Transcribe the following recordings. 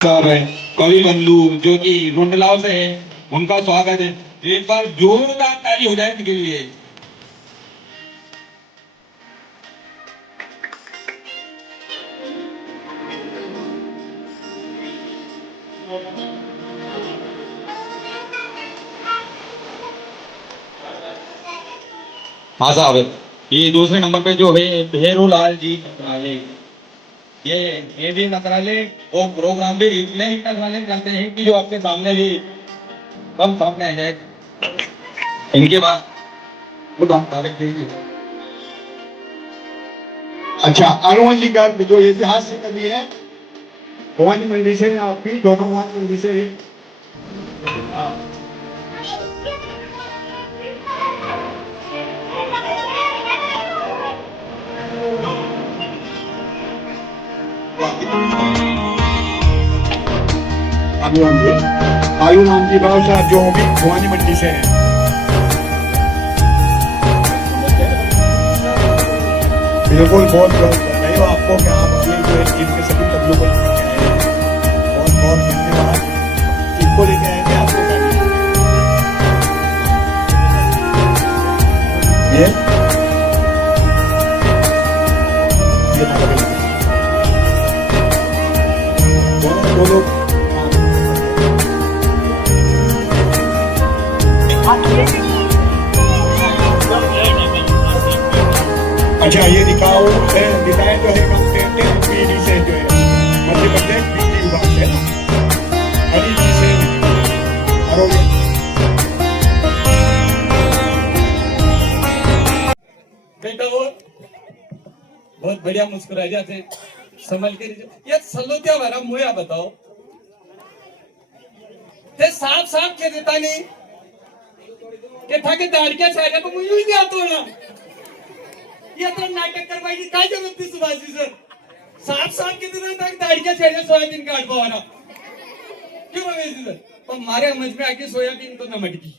साहब है कवि बंधु जो कि रुंडलाव से है, उनका स्वागत है। एक बार जोरदार ताली हो जाए इनके लिए। हाँ साहब, ये दूसरे नंबर पे जो है भेरू लाल जी मंत्रालय, ये ये भी मंत्रालय वो प्रोग्राम भी इतने ही मंत्रालय करते हैं कि जो आपके सामने भी कम सामने है। इनके बाद वो मंत्रालय देखिए। अच्छा, अनुवन का जो इतिहास से कभी है भवानी मंडी से आपकी दोनों भवानी मंडी से अनुवन जी आयु नाम की भाषा जो भी भवानी मंडी से है। बिल्कुल बहुत नहीं आपको क्या आप ये जो है इनके सभी तबलों को लेकर के आए हैं। बहुत बहुत धन्यवाद। इनको लेके आएंगे आपको ये दो लोग अच्छा ये दिखाओ दिखाए तो है हम कहते हैं पीढ़ी से जो है मध्य प्रदेश बिजली विभाग है ना हरी जी से आरोग्य बेटा वो बहुत बढ़िया मुस्कुरा जाते संभल के ये सलोत्या वाला मुया बताओ ते साफ साफ के देता नहीं के था के दाड़क्या छाया तो मुझे नहीं आता ना ये तो नाटक करवाई काय जरूरत थी सुभाषी सर साफ साफ के देता था कि दाड़क्या छाया सोयाबीन काट पावाना क्यों रमेश सर पर मारे समझ में आके सोयाबीन तो न मटकी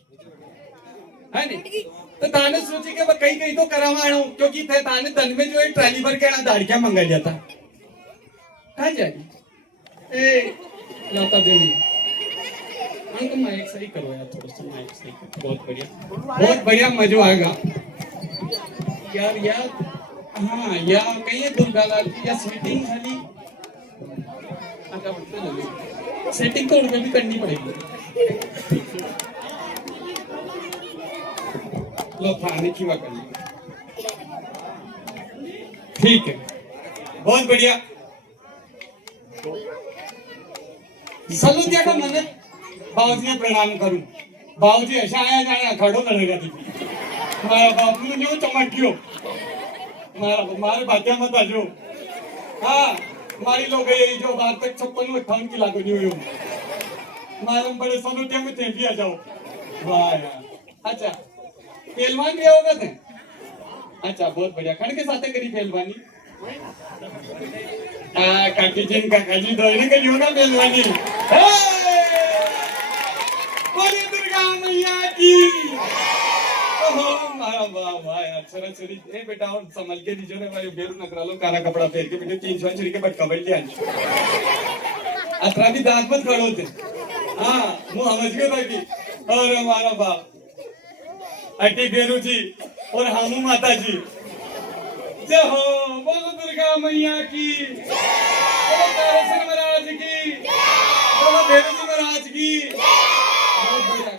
है नहीं तो ताने सोचे कि कहीं कहीं तो करावाणो क्योंकि थे ताने धन में जो है ट्रैली भर के ना दाड़क्या मंगा जाता कहाँ जाएगी ए लता देवी अंक माइक सही करो यार थोड़ा सा माइक सही करो बहुत बढ़िया मजा आएगा यार यार हाँ या कहीं दुर्गा लाल की या सेटिंग खाली सेटिंग तो उनको भी करनी पड़ेगी लो थाने की बात करनी ठीक है बहुत बढ़िया सलूतिया का मन बाबूजी ने प्रणाम करूं बाबूजी ऐसा आया जाए खड़ो लड़ेगा थी मारा बाबू ने चमकियो मारे बातें मत आजो हाँ मारी लोग ये जो बात तक 56-58 की लागू नहीं हुई मारे बड़े सलूतिया में थे भी आ जाओ वाह यार अच्छा पहलवान भी होगा थे अच्छा बहुत बढ़िया खड़ के साथ करी पहलवानी काकी जिन काकाजी दोनों करी होगा पहलवानी बोली दुर्गा मैया की मारा वाह वाह यार चलो चली ए बेटा और संभल के दीजिए ना भाई बेरू नकरा लो काला कपड़ा पहन के बेटे 300 चुरी के बटका बैठ लिया अतरा भी दांत मत खड़ो थे हाँ मुंह समझ गए था कि और हमारा बाप अटी बेरू जी और हामू माता जी जय हो बोलो दुर्गा मैया की बोलो तारेश्वर महाराज की बोलो बेरू जी महाराज की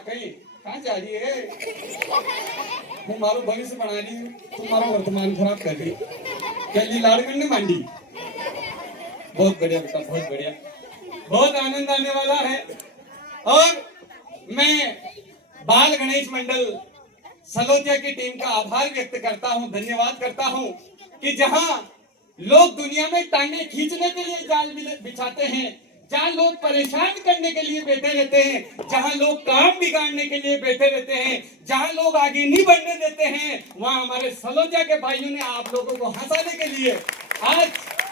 कहीं कहाँ जा रही है मैं मारो भविष्य बना रही हूँ तुम मारो वर्तमान खराब कर रही क्या ये लाड़गढ़ ने मांडी बहुत बढ़िया बेटा बहुत बढ़िया बहुत आनंद आने वाला है और मैं बाल गणेश मंडल सलोतिया की टीम का आभार व्यक्त करता हूँ धन्यवाद करता हूँ कि जहाँ लोग दुनिया में टांगे खींचने के लिए जाल बिछाते हैं जहाँ लोग परेशान करने के लिए बैठे रहते हैं जहाँ लोग काम बिगाड़ने के लिए बैठे रहते हैं जहाँ लोग आगे नहीं बढ़ने देते हैं वहाँ हमारे सलोजा के भाइयों ने आप लोगों को हंसाने के लिए आज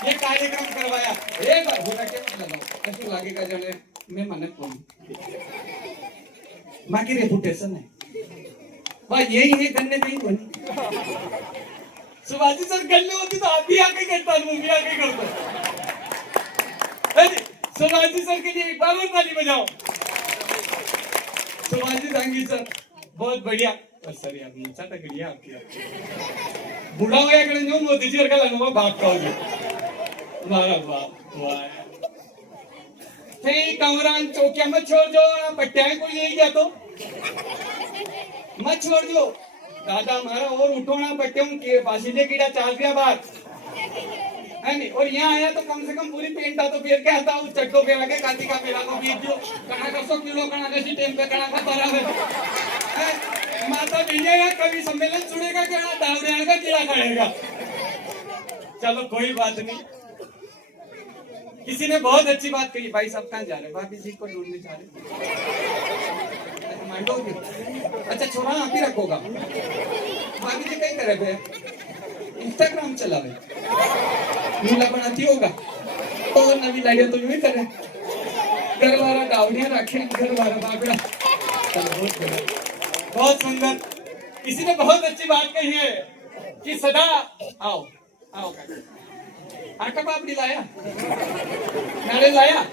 ये कार्यक्रम करवाया एक बार बुरा क्या मत लगाओ ऐसे लगेगा जने मैं मन कौन बाकी रेपुटेशन है वह यही है गन्ने नहीं बनी सुभाषी सर गन्ने होती तो आप भी आके करता भी आके करता सुभाषजी सर के लिए एक बार और ताली बजाओ। सुभाषजी दांगी सर बहुत बढ़िया। और सर यार नीचा तक लिया आपकी बूढ़ा हो गया करें जो मोदी जी का लगूंगा भाग का हो गया। वाह वाह वाह। कमरान चौकिया मत छोड़ जो पट्टिया को यही क्या तो मत छोड़ जो दादा हमारा और उठो ना पट्टियों के बासीले कीड़ा चाल गया बात है नहीं। और यहाँ आया तो कम से कम पूरी पेंट आ तो फिर क्या था उस चट्टों पे आके काटी का मेरा को बीत जो कना कर सो किलो कना कैसी टेम पे कना का बराबर माता भैया या कवि सम्मेलन सुनेगा क्या दावड़िया का कीड़ा खाएगा। चलो कोई बात नहीं। किसी ने बहुत अच्छी बात कही भाई साहब कहाँ जा रहे भाभी जी को ढूंढने जा रहे मांडोगे। अच्छा छोरा आप ही रखोगा भाभी जी कहीं करे थे इंस्टाग्राम चला रहे नीला बनाती होगा तो नवी लाइया तो यूं ही करे घर वाला दावड़िया रखे घर वाला बाबरा। बहुत सुंदर। किसी ने बहुत अच्छी बात कही है कि सदा आओ आओ आटा पापड़ी लाया नारियल लाया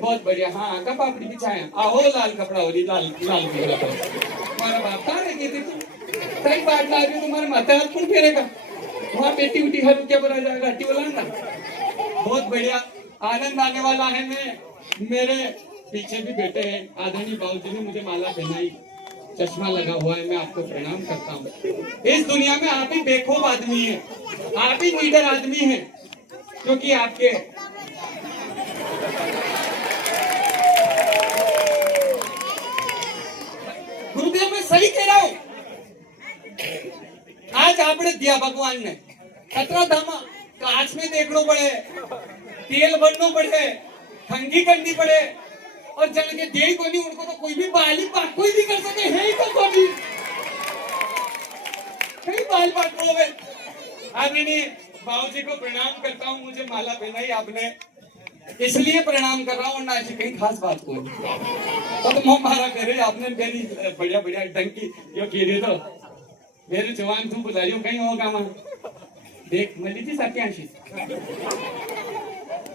बहुत बढ़िया। हाँ आटा पापड़ी बिछाया आओ लाल कपड़ा हो रही लाल लाल तुम्हारा बाप कहाँ रह गई थी तुम कई बात ला रही हो तुम्हारे माता हाथ कौन फेरेगा वहाँ बेटी उठी हर क्या बना जाएगा हट्टी वाला ना। बहुत बढ़िया आनंद आने वाला है। मैं मेरे पीछे भी बैठे हैं आदरणीय बाबूजी ने मुझे माला पहनाई चश्मा लगा हुआ है मैं आपको प्रणाम करता हूँ। इस दुनिया में आप ही बेखौफ आदमी हैं आप ही लीडर आदमी हैं क्योंकि आपके गुरुदेव मैं सही कह रहा हूँ। आज आपने दिया भगवान ने खतरा धामा कांच में देखना पड़े तेल बनना पड़े ठंडी करनी पड़े और जन के दे को नहीं उनको तो कोई भी बाली बात कोई भी कर सके है ही तो कोई कई बाल बात हो गए। आदरणीय बाबूजी को प्रणाम करता हूँ मुझे माला पहनाई आपने इसलिए प्रणाम कर रहा हूँ ना ऐसी कहीं खास बात कोई तो तुम हमारा कह रहे आपने मेरी बढ़िया बढ़िया डंकी यो कह रहे तो मेरे जवान तू बुलाइयो कहीं होगा मैं देख मली थी सत्याशी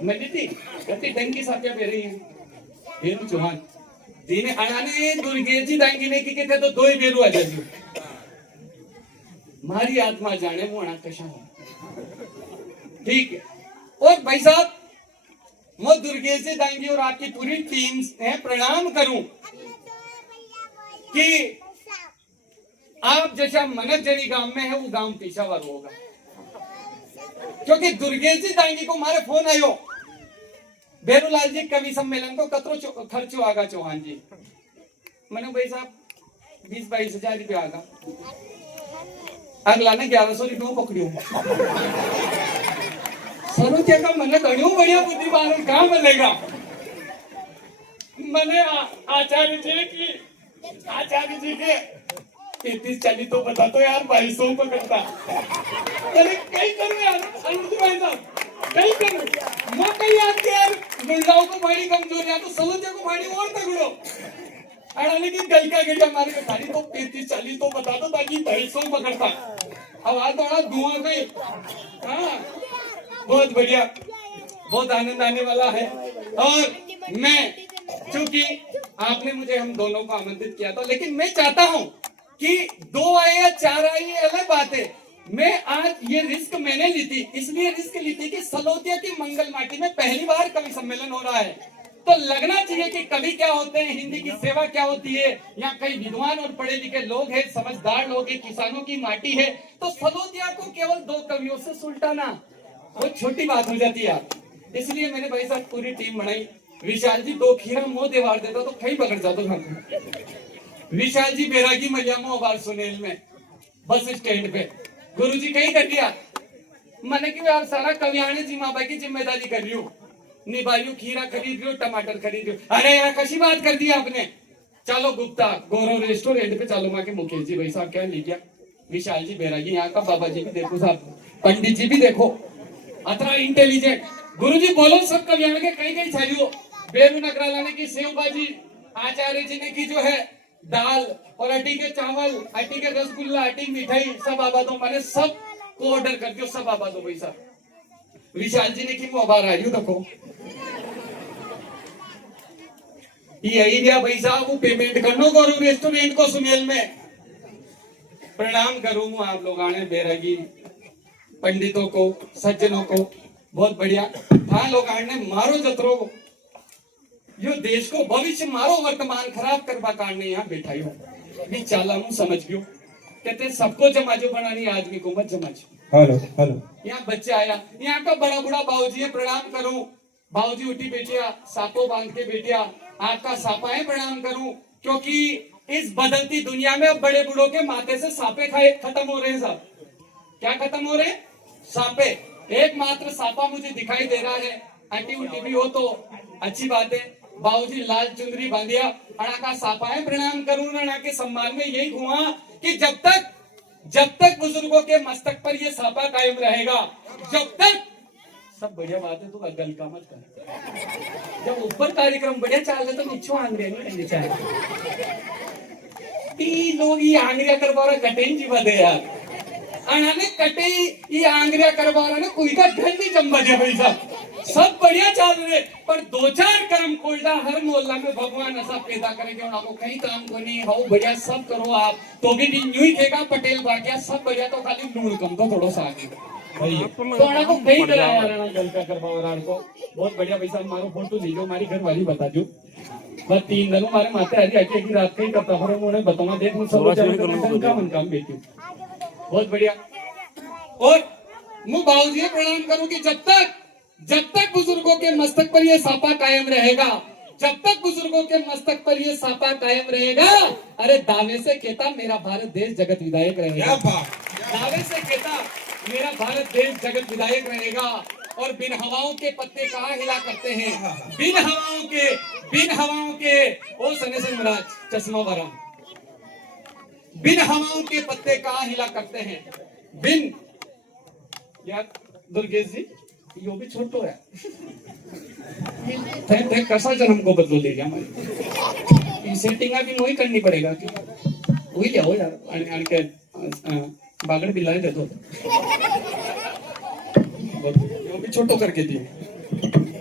मली थी कति डंकी सत्या पे रही है बेरू चौहान दीने अड़ाने दुर्गेजी दाएंगे नहीं कि कहते तो दो ही बेरू आ जाएगी मारी आत्मा जाने वो अड़ा कशा है ठीक है। और भाई साहब मैं दुर्गेजी दाएंगे और आपकी पूरी टीम है प्रणाम करूं कि आप जैसा मनजरी गांव में है वो गांव पेशावर होगा क्योंकि दुर्गेजी दाएंगे को हमारे फोन आयो बेरूलाल जी कवि सम्मेलन को कतरो खर्चो आगा चौहान जी मैंने भाई साहब 20-22 हजार रुपया आगा अगला ने 1100 रुपये पकड़ियो सरो क्या का मैंने कड़ियो बढ़िया बुद्धिमान कहाँ मिलेगा मैंने आचार्य जी के 33-40 तो बता तो यार 2200 पकड़ता अरे कहीं करूँ यार अनुज भाई साहब कहीं करूँ मैं कहीं याद के यार गुंडाओं को बड़ी कमजोर या तो सलोचे को बड़ी और तगड़ो अड़ाने की गल का गिर हमारे को खाली तो 33-40 तो बता दो ताकि 2200 पकड़ता आवाज थोड़ा धुआं गई। हाँ बहुत बढ़िया बहुत आनंद आने वाला है। और मैं चूंकि आपने मुझे हम दोनों को आमंत्रित किया था लेकिन मैं चाहता हूं कि 2 आए या 4 आए ये अलग बात है। मैं आज ये रिस्क मैंने ली थी इसलिए रिस्क ली थी कि सलोतिया की मंगल माटी में पहली बार कवि सम्मेलन हो रहा है तो लगना चाहिए कि कवि क्या होते हैं हिंदी की सेवा क्या होती है। यहाँ कई विद्वान और पढ़े लिखे लोग हैं समझदार लोग हैं किसानों की माटी है तो सलोतिया को केवल 2 कवियों से सुलटाना वो छोटी बात हो जाती है। इसलिए मैंने भाई साहब पूरी टीम बनाई। विशाल जी 2 खीरा मुंह दीवार देता तो कहीं पकड़ जाता विशाल जी बैरागी मलियामो अबार सुनेल में बस स्टैंड पे गुरुजी कहीं कर दिया मैंने कि यार सारा कवियाने जी माँ की जिम्मेदारी कर रही हूँ निभाइयो खीरा खरीद रही टमाटर खरीद रही अरे यार कशी बात कर दी आपने। चलो गुप्ता गौरव रेस्टोरेंट पे चालू माँ के मुकेश जी भाई साहब क्या लिख गया विशाल जी बैरागी यहाँ का बाबा जी भी देखो साहब पंडित जी भी देखो अतरा इंटेलिजेंट गुरु जी बोलो सब कवियाने के कहीं कहीं छाइयो बेरू नगराला ने की सेव भाजी आचार्य जी ने की जो है दाल और अटी के चावल अटी के रसगुल्ला अटी मिठाई सब आबादों मैंने सब को ऑर्डर कर दियो सब आबादों भाई साहब विशाल जी ने की वो बाहर आई देखो ये आइडिया भाई साहब वो पेमेंट करनो करो रेस्टोरेंट को सुमेल में प्रणाम करूँ आप लोग आने बेरगी पंडितों को सज्जनों को बहुत बढ़िया हाँ लोग आने मारो जतरो यो देश को भविष्य मारो वर्तमान खराब करवा काटने यहाँ बैठा हो भी चाला हूँ समझ गयो कहते सबको जमाजो बनानी आदमी को मत जमाजो हेलो हेलो यहाँ बच्चे आया यहाँ का बड़ा बूढ़ा बाबूजी है प्रणाम करूं बाबूजी उठी बेटिया सापो बांध के बेटिया आपका सापाएं प्रणाम करूं क्योंकि इस बदलती दुनिया में बड़े बूढ़ों के माथे से सापे खाए खत्म हो रहे हैं सब क्या खत्म हो रहे हैं सापे एकमात्र सापा मुझे दिखाई दे रहा है आंटी उल्टी भी हो तो अच्छी बात है बाबूजी लाल चुंदरी बांधिया अणा का सापाएं प्रणाम करूं अणा के सम्मान में यही हुआ कि जब तक बुजुर्गों के मस्तक पर ये सापा कायम रहेगा जब तक सब बढ़िया बात है तो गल का मत कर जब ऊपर कार्यक्रम बढ़िया चाल रहे तो नीचे आंगरिया नहीं करनी चाहिए लोग ये आंगरिया करवा रहे कटेन जी बदे यार अनाने कटे ये आंगरिया करवा रहे ना कोई का घर नहीं जम बजे भाई साहब सब बढ़िया चल रहे पर दो चार कर्म कोल्डा हर मोहल्ला में भगवान ऐसा पैदा करेंगे उनको कहीं काम को नहीं हो बढ़िया सब करो आप तो भी न्यू ही खेगा पटेल बाकिया सब बढ़िया तो खाली लूण कम तो थोड़ा सा आगे तो को कहीं कराया रहना गल का करवा रहा को बहुत बढ़िया भाई साहब मारो फोटो लीजिए हमारी घर वाली बता दो बस 3 दिन हमारे माते आज आके की रात कहीं करता हूँ उन्होंने बताऊंगा देख मैं सब का मन काम बेटी बहुत बढ़िया और मैं बाबूजी प्रणाम करूं कि जब तक बुजुर्गों के मस्तक पर ये सापा कायम रहेगा जब तक बुजुर्गों के मस्तक पर ये सापा कायम रहेगा अरे दावे से कहता मेरा भारत देश जगत विधायक रहेगा दावे से कहता मेरा भारत देश जगत विधायक रहेगा और बिन हवाओं के पत्ते कहाँ हिला करते हैं बिन हवाओं के ओ सने से महाराज चश्मा वाला बिन हवाओं के पत्ते कहाँ हिला करते हैं बिन यार दुर्गेश जी यो भी छोटो है थे कैसा जन्म को बदलो दे हमारी सेटिंग अभी वही करनी पड़ेगा कि वही जाओ यार आने के बागड़ बिलाए दे दो यो भी छोटो करके दिए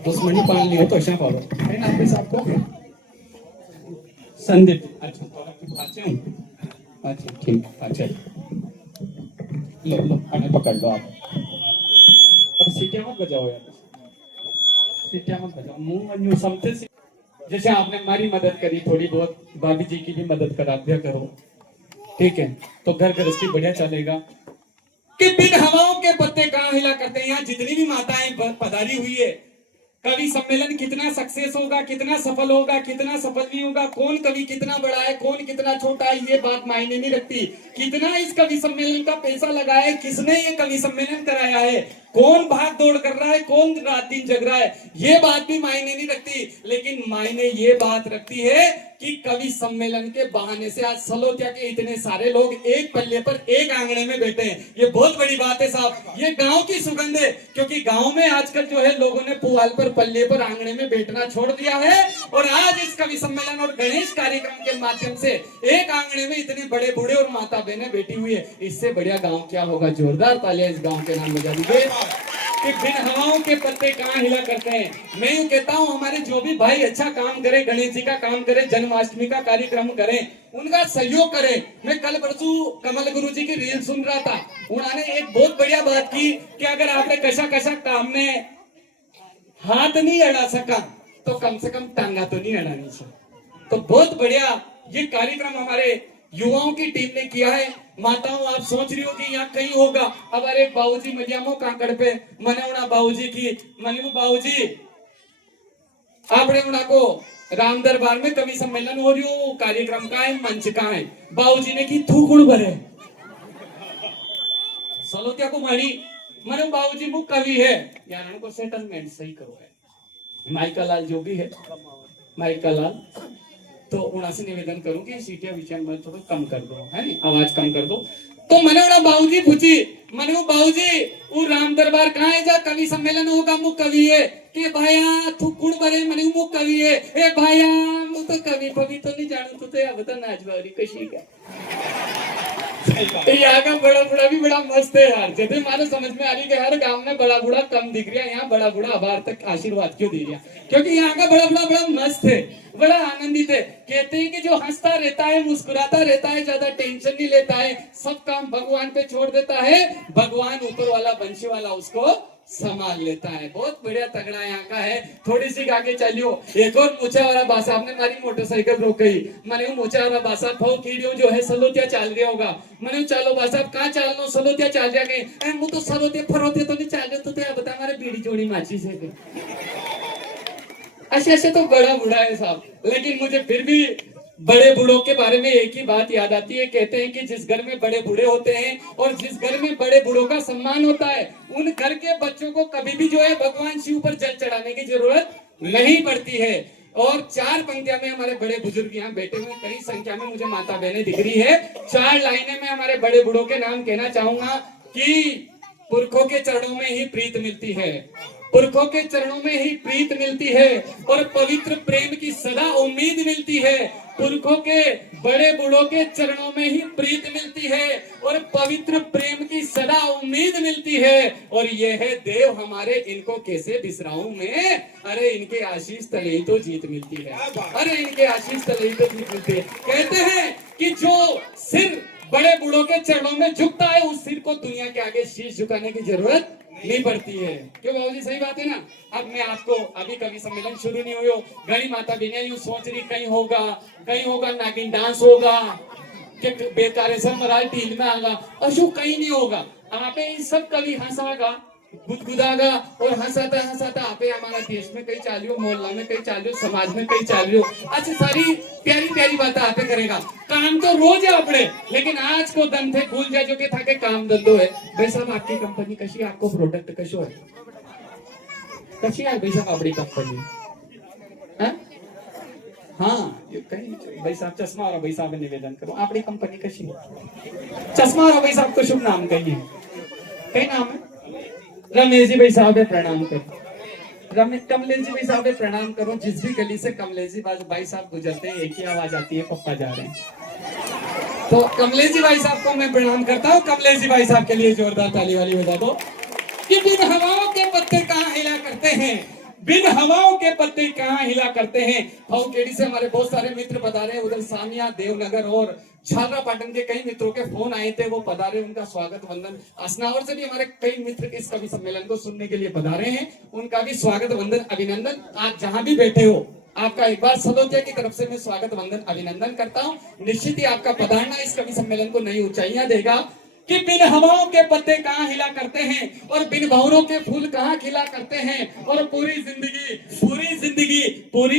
तो मनी पाल लियो तो ऐसा पालो है ना आपके साथ को संदीप अच्छा तो अच्छे हूँ अच्छा ठीक अच्छा लो आने पकड़ लो आप और सीटियां मत बजाओ यार सीटियां मत बजाओ मुंह अन्यू समझते जैसे आपने हमारी मदद करी थोड़ी बहुत भाभी जी की भी मदद करा दिया करो ठीक है तो घर गृहस्थी बढ़िया चलेगा कि बिन हवाओं के पत्ते कहाँ हिला करते हैं यहाँ जितनी भी माताएं पधारी हुई है कवि सम्मेलन कितना सक्सेस होगा कितना सफल नहीं होगा कौन कवि कितना बड़ा है कौन कितना छोटा है ये बात मायने नहीं रखती कितना इस कवि सम्मेलन का पैसा लगा है किसने ये कवि सम्मेलन कराया है कौन भाग दौड़ कर रहा है कौन रात दिन जग रहा है ये बात भी मायने नहीं रखती लेकिन मायने ये बात रखती है कि कवि सम्मेलन के बहाने से आज सलोतिया के इतने सारे लोग एक पल्ले पर एक आंगने में बैठे हैं ये बहुत बड़ी बात है साहब ये गांव की सुगंध है क्योंकि गांव में आजकल जो है लोगों ने पुआल पर पल्ले पर आंगने में बैठना छोड़ दिया है और आज इस कवि सम्मेलन और गणेश कार्यक्रम के माध्यम से एक आंगने में इतने बड़े बूढ़े और माता बहनें बैठी हुई है इससे बढ़िया गाँव क्या होगा जोरदार तालियां इस गाँव के नाम बजा दीजिए कि बिन हवाओं के पत्ते कहाँ हिला करते हैं मैं यूं कहता हूँ हमारे जो भी भाई अच्छा काम करे गणेश जी का काम करे जन्माष्टमी का कार्यक्रम करें उनका सहयोग करें मैं कल परसों कमल गुरु जी की रील सुन रहा था उन्होंने एक बहुत बढ़िया बात की कि अगर आपने कशा काम में हाथ नहीं अड़ा सका तो कम से कम टांगा तो नहीं अड़ानी चाहिए तो बहुत बढ़िया ये कार्यक्रम हमारे युवाओं की टीम ने किया है माताओं आप सोच रही हो कि यहाँ कहीं होगा अब अरे बाबूजी मलियामो कांकड़ पे मने उना बाबूजी की मने बाबूजी आपने उना को राम दरबार में कवि सम्मेलन हो रही हो कार्यक्रम का है मंच का है बाबूजी ने की थूकुड़ भरे सलोतिया को मारी मने बाबूजी वो कवि है यार उनको सेटलमेंट सही करो है माइका लाल जो भी है माइका लाल तो उन्हें से निवेदन करूं कि सीटिया विषय में थोड़ा कम कर दो है नी आवाज कम कर दो तो मैंने उन्हें बाबूजी पूछी मैंने वो बाबूजी वो राम दरबार कहाँ है जा कवि सम्मेलन होगा वो कवि है कि भाया तू कुण बरे मैंने वो कवि है ए भाया वो तो कवि पवि तो नहीं जानू तू तो अब तो नाच बावरी कशी का यहाँ का बड़ा बूढ़ा भी बड़ा मस्त है यार। जब भी मानो समझ में आ रही कि हर गांव में बड़ा बूढ़ा कम दिख रहा है, यहाँ बड़ा बूढ़ा आभार तक आशीर्वाद क्यों दे रहा, क्योंकि यहाँ का बड़ा बूढ़ा बड़ा मस्त है, बड़ा आनंदित है। कहते हैं कि जो हंसता रहता है, मुस्कुराता रहता है, ज्यादा टेंशन नहीं लेता है, सब काम भगवान पे छोड़ देता है, भगवान ऊपर वाला बंशी वाला उसको संभाल लेता है। बहुत बढ़िया तगड़ा यहाँ का है। थोड़ी सी आगे चलियो, एक और मूछा वाला बासा आपने मारी मोटरसाइकिल रोक गई। मैंने मूछा वाला बासा थो कीड़ियों जो है सलोतिया चाल रहा होगा। मैंने चलो बासा कहाँ चाल लो, सलोतिया चाल जा गए। मुझे तो सलोतिया फरोते तो नहीं चाल रहे, तो क्या बता हमारे बीड़ी जोड़ी माची से ऐसे तो बड़ा बूढ़ा है साहब। लेकिन मुझे फिर भी बड़े बूढ़ों के बारे में एक ही बात याद आती है। कहते हैं कि जिस घर में बड़े बूढ़े होते हैं और जिस घर में बड़े बूढ़ों का सम्मान होता है, उन घर के बच्चों को कभी भी जो है भगवान शिव पर जल चढ़ाने की जरूरत नहीं पड़ती है। और चार पंक्तियां में हमारे बड़े बुजुर्ग यहाँ बैठे हुए, कई संख्या में मुझे माता बहनें दिख रही है। चार लाइनें में हमारे बड़े बूढ़ों के नाम कहना चाहूंगा कि पुरखों के चरणों में ही प्रीत मिलती है, पुरखों के चरणों में ही प्रीत मिलती है और पवित्र प्रेम की सदा उम्मीद मिलती है। पुरखों के बड़े बूढ़ों के चरणों में ही प्रीत मिलती है और पवित्र प्रेम की सदा उम्मीद मिलती है। और ये है देव हमारे, इनको कैसे बिसराऊं मैं, अरे इनके आशीष तले ही तो जीत मिलती है, अरे इनके आशीष तले ही तो जीत मिलती है। कहते हैं कि जो सिर बड़े बूढ़ों के चरणों में झुकता है, उस सिर को दुनिया के आगे शीश झुकाने की जरूरत नहीं पड़ती है। क्यों बाबूजी, सही बात है ना। अब मैं आपको, अभी कभी सम्मेलन शुरू नहीं हुई, घड़ी माता बहनें यूं सोच रही कहीं होगा नागिन डांस होगा, कि बेकारे सर मराल टील में आगा, अशु कहीं नहीं होगा। आप सब कभी हंसागा, गुदगुदागा और हंसाता हंसाता आप हमारा देश में कहीं चालियो, मोहल्ला में कहीं चालियो, समाज में कहीं चालियो, अच्छी सारी प्यारी प्यारी बातें आप करेगा। काम तो रोज है अपने, लेकिन आज को दम थे भूल जा जो के था के काम धंधो है। भाई साहब आपकी कंपनी कशी, आपको प्रोडक्ट कशो है, कशी आहे भाई साहब आपकी कंपनी? हाँ कहीं भाई साहब चश्मा और भाई साहब निवेदन करो, आपकी कंपनी कशी है? चश्मा और भाई साहब को शुभ नाम कहिए, कई नाम है? रमेश जी भाई साहब प्रणाम करो, कमलेश जी भाई साहब प्रणाम करो। जिस भी गली से कमलेश जी भाई साहब गुजरते हैं, एक ही आवाज आती है, पप्पा जा रहे हैं। तो कमलेश जी भाई साहब को मैं प्रणाम करता हूँ। कमलेश जी भाई साहब के लिए जोरदार ताली वाली बजा दो। कि बिन हवाओं के पत्ते कहाँ हिला करते हैं, बिन हवाओं के पत्ते कहाँ हिला करते हैं। भाऊकेड़ी से हमारे बहुत सारे मित्र पधारे हैं, उधर सामिया, देवनगर और छात्रा पाटन के कई मित्रों के फोन आए थे, वो पधारे, उनका स्वागत वंदन। असनावर से भी हमारे कई मित्र इस कवि सम्मेलन को सुनने के लिए पधारे हैं, उनका भी स्वागत वंदन अभिनंदन। आप जहां भी बैठे हो, आपका एक बार सलोतिया की तरफ से मैं स्वागत वंदन अभिनंदन करता हूं। निश्चित ही आपका पधारना इस कवि सम्मेलन को नई ऊंचाइयां देगा। कि बिन हवाओं के पत्ते कहाँ हिला करते हैं और बिन भंवरों के फूल कहाँ खिला करते हैं, और पूरी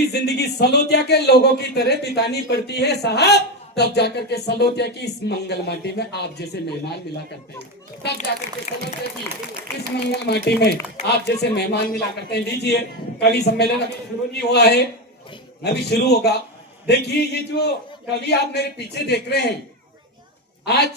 जिंदगी सलोतिया के लोगों की तरह बितानी पड़ती है साहब, तब जाकर के सलोतिया की इस मंगल माटी में आप जैसे मेहमान मिला करते हैं, तब जाकर के सलोतिया की इस मंगल माटी में आप जैसे मेहमान मिला करते हैं। लीजिए, कवि सम्मेलन अभी शुरू नहीं हुआ है, अभी शुरू होगा। देखिए ये जो कवि आप मेरे पीछे देख रहे हैं, आज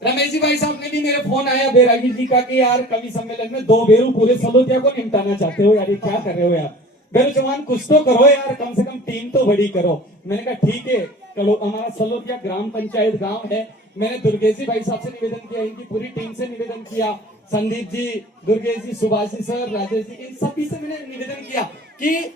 रमेश जी भाई साहब ने भी मेरे फोन आया बैरागी जी का कि यार कवि सम्मेलन में 2 बेरू पूरे सलोतिया को निपटाना चाहते हो यार, ये क्या कर रहे हो यार, बेरू चौहान कुछ तो करो यार, कम से कम टीम तो बड़ी करो। मैंने कहा ठीक है करो, हमारा सलोतिया ग्राम पंचायत गांव है। मैंने दुर्गेश जी भाई साहब से निवेदन किया, इनकी पूरी टीम से निवेदन किया, संदीप जी, दुर्गेश जी, सुभाष जी सर, राजेश जी, इन सभी से मैंने निवेदन किया कि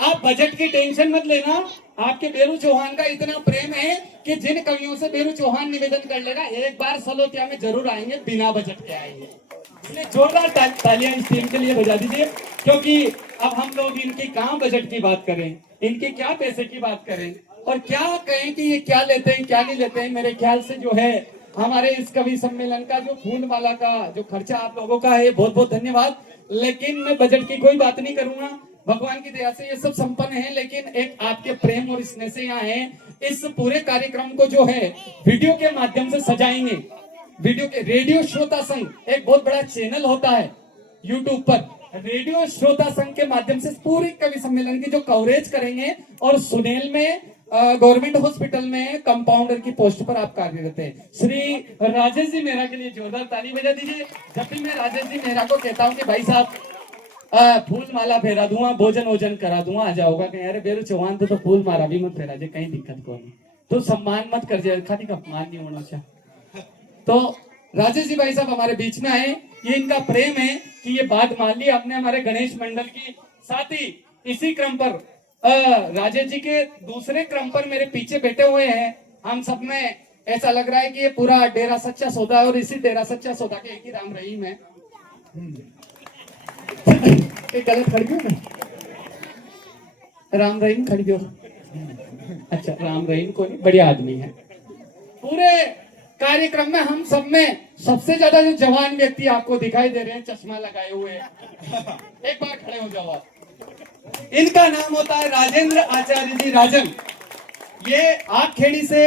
आप बजट की टेंशन मत लेना, आपके बेरू चौहान का इतना प्रेम है कि जिन कवियों से बेरू चौहान निवेदन कर लेगा, एक बार सलोतिया में जरूर आएंगे, बिना बजट के आएंगे। इसलिए जोरदार तालियां इस टीम के लिए बजा दीजिए, क्योंकि अब हम लोग इनकी कहाँ बजट की बात करें, इनके क्या पैसे की बात करें और क्या कहें कि ये क्या लेते हैं क्या नहीं लेते हैं। मेरे ख्याल से जो है हमारे इस कवि सम्मेलन का जो फूल माला का जो खर्चा आप लोगों का है, बहुत बहुत धन्यवाद। लेकिन मैं बजट की कोई बात नहीं करूंगा, भगवान की दया से ये सब संपन्न है, लेकिन एक आपके प्रेम और स्नेह से यहाँ है। इस पूरे कार्यक्रम को जो है वीडियो के माध्यम से सजाएंगे। वीडियो के रेडियो श्रोता संघ एक बहुत बड़ा चैनल होता है यूट्यूब पर, रेडियो श्रोता संघ के माध्यम से पूरी कवि सम्मेलन की जो कवरेज करेंगे। और सुनेल में गवर्नमेंट हॉस्पिटल में कंपाउंडर की पोस्ट पर आप कार्यरत हैं। श्री राजेश जी मेहरा के लिए जोरदार ताली बजा दीजिए। जब भी मैं राजेश जी मेहरा को कहता हूँ कि भाई साहब फूल माला फेरा दूंगा, भोजन वोजन करा दूंगा, आ जाओगा कहीं, अरे बेरू चौहान तो फूल माला भी मत फेरा जे, कहीं दिक्कत को नहीं, तो सम्मान मत कर जाए, खाली का अपमान नहीं होना चाहिए। तो राजेश जी भाई साहब हमारे बीच में आए, ये इनका प्रेम है कि ये बात मान ली आपने हमारे गणेश मंडल की। साथ ही इसी क्रम पर राजेश जी के दूसरे क्रम पर मेरे पीछे बैठे हुए हैं। हम सब में ऐसा लग रहा है कि ये पूरा डेरा सच्चा सौदा है और इसी डेरा सच्चा सौदा के एक ही राम रहीम है। एक गलत खड़ गयो मैं, राम रहीम खड़ गयो। अच्छा राम रहीम को नहीं, बढ़िया आदमी है। पूरे कार्यक्रम में हम सब में सबसे ज्यादा जो जवान व्यक्ति आपको दिखाई दे रहे हैं चश्मा लगाए हुए, एक बार खड़े हो जाओ आप। इनका नाम होता है राजेंद्र आचार्य जी राजन। ये आखखेड़ी से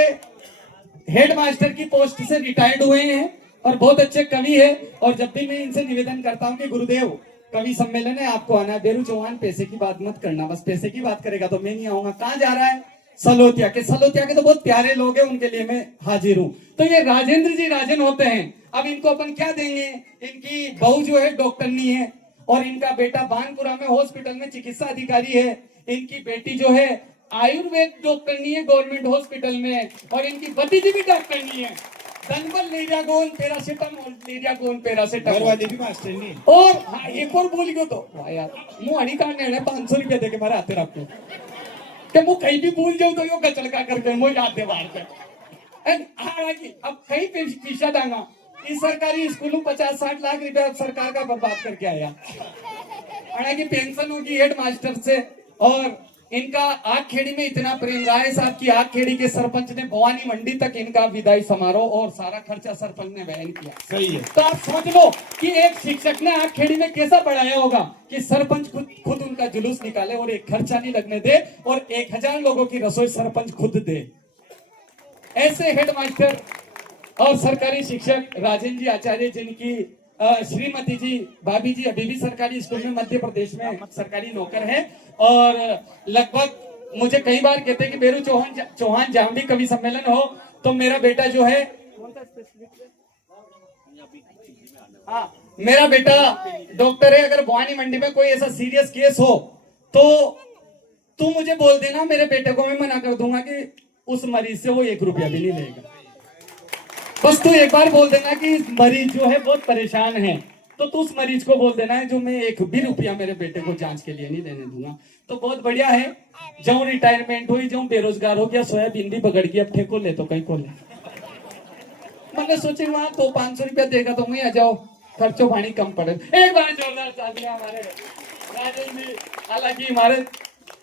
हेडमास्टर की पोस्ट से रिटायर्ड हुए हैं और बहुत अच्छे कवि है। और जब भी मैं इनसे निवेदन करता हूँ कि गुरुदेव कवि सम्मेलन है, आपको आना है। बेरू चौहान पैसे की बात मत करना, बस पैसे की बात करेगा तो मैं नहीं आऊंगा। कहाँ जा रहा है? सलोतिया के। सलोतिया के तो बहुत प्यारे लोग हैं, उनके लिए मैं हाजिर हूँ। तो ये राजेंद्र जी राजन होते हैं। अब इनको अपन क्या देंगे? इनकी बहू जो है डॉक्टरनी है और इनका बेटा बानपुरा में हॉस्पिटल में चिकित्सा अधिकारी है। इनकी बेटी जो है आयुर्वेद डॉक्टरनी है गवर्नमेंट हॉस्पिटल में, और इनकी भतीजी भी डॉक्टरनी है। दनबल लेरियागोन पैरासिटामोल, लेरियागोन पैरासिटामोल। घरवाली भी मास्टर नहीं। और हाँ, एक और बोल गयो तो वाह यार, मुंह हनी काटने ने 500 रुपया दे के मारे हाथे रखो कि मुंह कहीं भी भूल जाऊं तो यो कचलका करके मुंह याद दे बाहर पे। हालांकि अब कहीं पे पीछा डांगा इस सरकारी स्कूल में 50-60 लाख रुपया सरकार का बर्बाद करके आया। हालांकि पेंशन होगी हेड मास्टर से। और इनका आखखेड़ी में इतना प्रेम रहा है साहब की आखखेड़ी के सरपंच ने भवानी मंडी तक इनका विदाई समारोह और सारा खर्चा सरपंच ने वहन किया। सही है। तो आप सोच लो कि एक शिक्षक ने आखखेड़ी में कैसा बढ़ाया होगा कि सरपंच खुद उनका जुलूस निकाले और एक खर्चा नहीं लगने दे और 1000 लोगों की रसोई सरपंच खुद दे। ऐसे हेडमास्टर और सरकारी शिक्षक राजेंद्र जी आचार्य, जिनकी श्रीमती जी भाभी जी अभी भी सरकारी स्कूल में मध्य प्रदेश में सरकारी नौकर है। और लगभग मुझे कई बार कहते हैं कि बेरू चौहान जहां भी कवि सम्मेलन हो तो मेरा बेटा जो है, हाँ मेरा बेटा डॉक्टर है। अगर भवानी मंडी में कोई ऐसा सीरियस केस हो तो तू मुझे बोल देना, मेरे बेटे को मैं मना कर दूंगा कि उस मरीज से वो 1 रुपया भी नहीं लेगा। बस तू एक बार बोल देना कि मरीज जो है बहुत परेशान है, तो तू उस मरीज को बोल देना है जो मैं 1 भी रुपया मेरे बेटे को जांच के लिए नहीं देने दूंगा। तो बहुत बढ़िया है। जो रिटायरमेंट हुई, जो बेरोजगार हो गया, सोयाबीन भी बगड़ गई, अब ठेको ले तो कहीं को ले। मैंने सोचे वहां तो 500 रुपया देगा तो मैं आ जाओ, खर्चो पानी कम पड़े। एक बार जोरदार तालियां हमारे राजेंद्र जी। हालांकि हमारे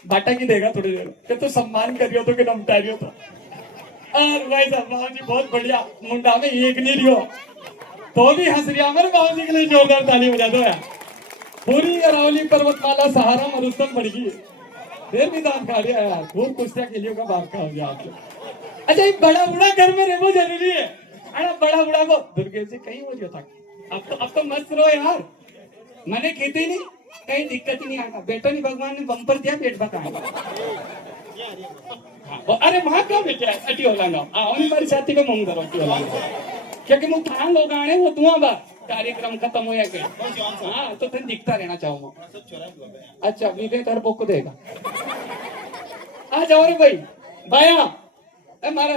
बाटा की देगा थोड़ी देर कि तू सम्मान करियो तो कि नमटारियो तो। और भाई साहब बाबू जी बहुत बढ़िया, मुंडा में एक नहीं रियो तो भी हंस रिया। मेरे बाबू जी के लिए जोरदार ताली बजा दो यार। पूरी अरावली पर्वतमाला सहारा मरुस्थल बढ़ गई, फिर भी दाम खा रहा यार। खूब कुश्तियां खेलियो का बाप का हो गया आपसे। अच्छा एक बड़ा बूढ़ा घर में रहना जरूरी है। अरे बड़ा बूढ़ा को दुर्गे से कहीं हो जाता। अब तो मस्त रहो यार, मैंने खेती नहीं कहीं दिक्कत ही नहीं आना। बेटा नहीं भगवान ने बम्पर दिया, पेट भगा। अरे वहां क्या बेटा अटी हो लांगा हमारी साथी में मंग करो क्योंकि मुझे कहाँ लोग आने वो दुआ बा कार्यक्रम खत्म हो गया। हाँ तो फिर दिखता रहना चाहूंगा। अच्छा विवेक हर को देगा। आ जाओ रे भाई भाया हमारा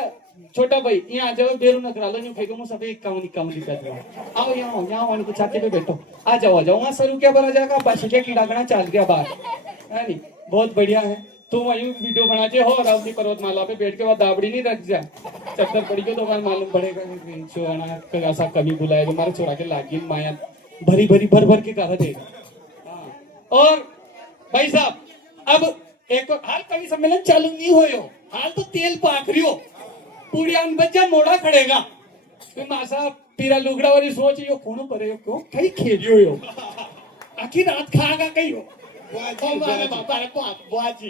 छोटा भाई यहाँ आ जाओ। बेरू न करा लो नहीं फेंको मुझे सब 51 रुपया आओ यहाँ आने को छाते पे बैठो। आ जाओ वहाँ सरू क्या बना जाएगा। बाशी के कीड़ागना चाल गया बाहर है नहीं। बहुत बढ़िया है। तुम वही वीडियो बनाते हो और अपनी पर्वतमाला पे बैठ के बाद दाबड़ी नहीं रख जाए, चक्कर पड़ी के तो मालूम पड़ेगा। ऐसा कभी बुलाया जो हमारे चोरा के लागी माया भरी भरी भर भर के कहा देगा। और भाई साहब अब एक हाल कवि सम्मेलन चालू नहीं हो हाल तो तेल पाख रही हो पूरी बच्चा मोड़ा खड़ेगा। मासा पीरा लुगड़ा वाली सोच यो कौन करे क्यों कहीं खेलियो यो आखिर रात खागा कहीं हो। बुआजी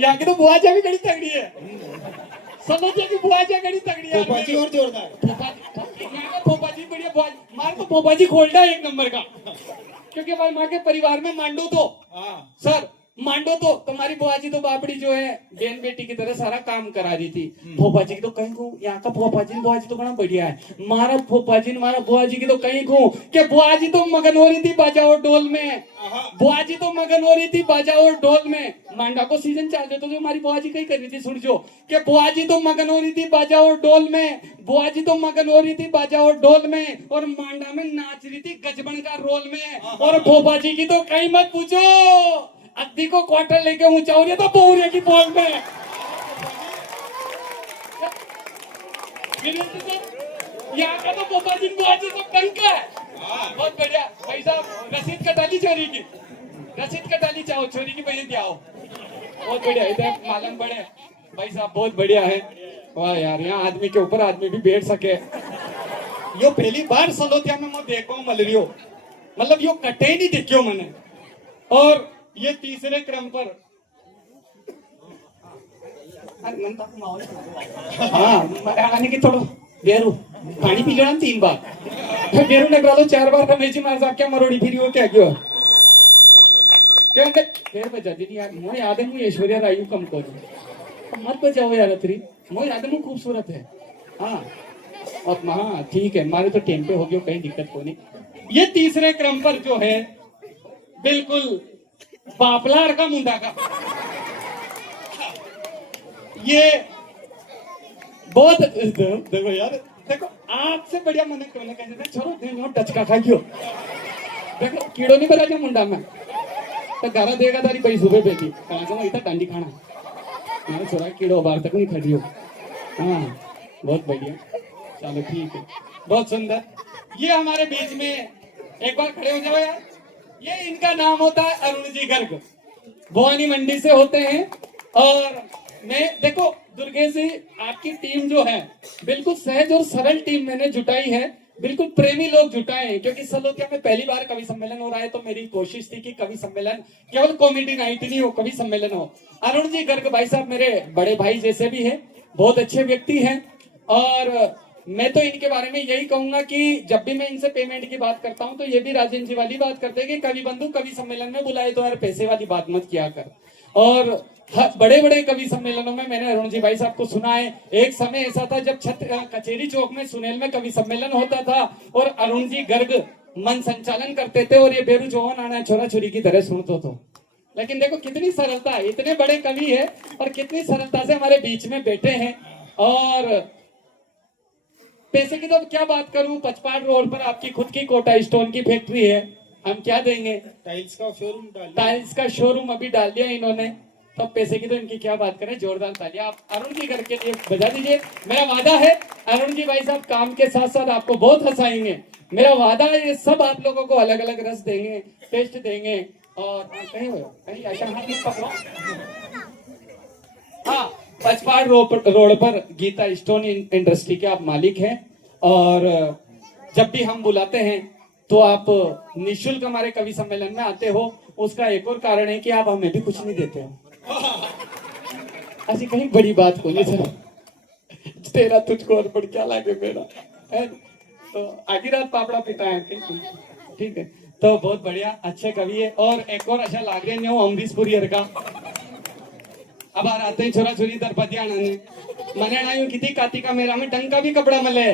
यहाँ की तो बुआजा भी बड़ी तगड़ी है। समझिए कि बुआजा बड़ी तगड़ी है। पोपाजी और जोरदार पोपाजी बढ़िया बुआजी मार तो पोपाजी खोलना 1 नंबर का। क्योंकि भाई माँ के परिवार में मांडू तो सर मांडो तो तुम्हारी बुआ जी तो बापड़ी जो है बहन बेटी की तरह सारा काम करा रही थी। फूफा जी की तो कहीं को यहाँ का फूफा जी बुआ जी तो बड़ा बढ़िया है। मारा फूफा जी मारा बुआ जी की तो कहीं को कि बुआ जी तो मगन हो रही थी बाजाओ डोल में। बुआ जी तो मगन हो रही थी बाजाओ डोल में। मांडा को सीजन चल रहे तो जो हमारी बुआ जी कहीं कर रही थी सुन जो कि बुआ जी तो मगन हो रही थी बाजाओ डोल में। बुआ जी तो मगन हो रही थी बाजाओ डोल में और मांडा में नाच रही थी गजबन का रोल में। और फूफा जी की तो कहीं मत पूछो, अद्दी को क्वार्टर लेके ऊंचा हो रही तो बहुरिया की बॉल में। यहाँ का तो फूफा जी बुआ जी तो टंका है। बहुत बढ़िया भाई साहब, रसीद कटाली चोरी की, रसीद कटाली चाहो चोरी की पैसे दिया हो। बहुत बढ़िया, इधर मालूम पड़े भाई साहब, बहुत बढ़िया है। वाह यार, यहाँ आदमी के ऊपर आदमी भी बैठ सके। यो पहली बार सलोतिया में मैं देखो मल रही हो, मतलब यो कटे ही नहीं देखियो मैंने। और ये तीसरे क्रम पर हाँ आने की थोड़ा बेरू पानी पी लेना 3 बार, बेरू निकला लो 4 बार रमेश जी मार साहब क्या मरोड़ी फिरी हो क्या क्यों क्या फिर बजा दी यार। मुझे याद है मुझे ऐश्वर्या राय कम करो मत बजाओ यार अतरी, मुझे याद है मुझे खूबसूरत है। हाँ और हाँ ठीक है, हमारे तो टेम पे हो गया, कहीं दिक्कत को नहीं। ये तीसरे क्रम पर जो है बिल्कुल बापलार का मुंडा का, ये बहुत देखो यार, देखो आपसे बढ़िया मन कहते छोड़ो टचका खा क्यों, देखो कीड़ो नहीं बना जो मुंडा में तो गारा देगा तारी पैसे सुबह बेटी इतना डांडी खाना मेरा छोरा कीड़ो बार तक नहीं खड़ रही हो। हाँ बहुत बढ़िया, चलो ठीक है, बहुत सुंदर। ये हमारे बीच में एक बार खड़े हो जाओ यार, ये इनका नाम होता है अरुण जी गर्ग, भवानी मंडी से होते हैं। और मैं देखो दुर्गेश जी आपकी टीम जो है बिल्कुल सहज और सरल टीम मैंने जुटाई है, बिल्कुल प्रेमी लोग जुटाए हैं, क्योंकि सलोतिया में पहली बार कवि सम्मेलन हो रहा है तो मेरी कोशिश थी कि कवि सम्मेलन केवल कॉमेडी नाइट नहीं हो, कवि सम्मेलन हो। अरुण जी गर्ग भाई साहब मेरे बड़े भाई जैसे भी हैं, बहुत अच्छे व्यक्ति हैं। और मैं तो इनके बारे में यही कहूंगा कि जब भी मैं इनसे पेमेंट की बात करता हूं तो ये भी राजेंद्र जी वाली बात करते हैं कि कवि बंधु कवि सम्मेलन में बुलाए तो यार पैसे वाली बात मत किया कर। और बड़े बड़े कवि सम्मेलनों में मैंने अरुण जी भाई साहब को सुना है। एक समय ऐसा था जब कचेरी चौक में सुनेल में कवि सम्मेलन होता था और अरुण जी गर्ग मन संचालन करते थे और ये बेरू जौवन आना छोरा छोरी की तरह सुनते थे। लेकिन देखो कितनी सरलता है, इतने बड़े कवि है और कितनी सरलता से हमारे बीच में बैठे हैं। और पैसे की तो क्या बात करूं, पचपाड़ रोड पर आपकी खुद की कोटा स्टोन की फैक्ट्री है, हम क्या देंगे, टाइल्स का शोरूम अभी डाल दिया इन्होंने, तो पैसे की तो इनकी क्या बात करें। जोरदार तालियां आप अरुण जी घर के लिए बजा दीजिए। मेरा वादा है अरुण जी भाई साहब काम के साथ साथ आपको बहुत हंसाएंगे, मेरा वादा है। ये सब आप लोगों को अलग अलग रस देंगे, टेस्ट देंगे। और कहीं ऐसा हाथ मत पकड़ो। हाँ पचपाड़ रोड पर गीता स्टोन इंडस्ट्री के आप मालिक हैं और जब भी हम बुलाते हैं तो आप निःशुल्क हमारे कवि सम्मेलन में आते हो। उसका एक और कारण है कि आप हमें भी कुछ नहीं देते हो। ऐसी कहीं बड़ी बात को नहीं सर, तेरा तुझको अर्पण क्या लागे मेरा है? तो आधी रात पापड़ा पिता है, ठीक है। तो बहुत बढ़िया, अच्छे कवि है। और एक और अच्छा लाग रहे हो अमरीश पुरी का, अब आ आते हैं छोरा छोरी दरपतिया मने आयु कितनी काती का मेरा में ढंग का भी कपड़ा मिले,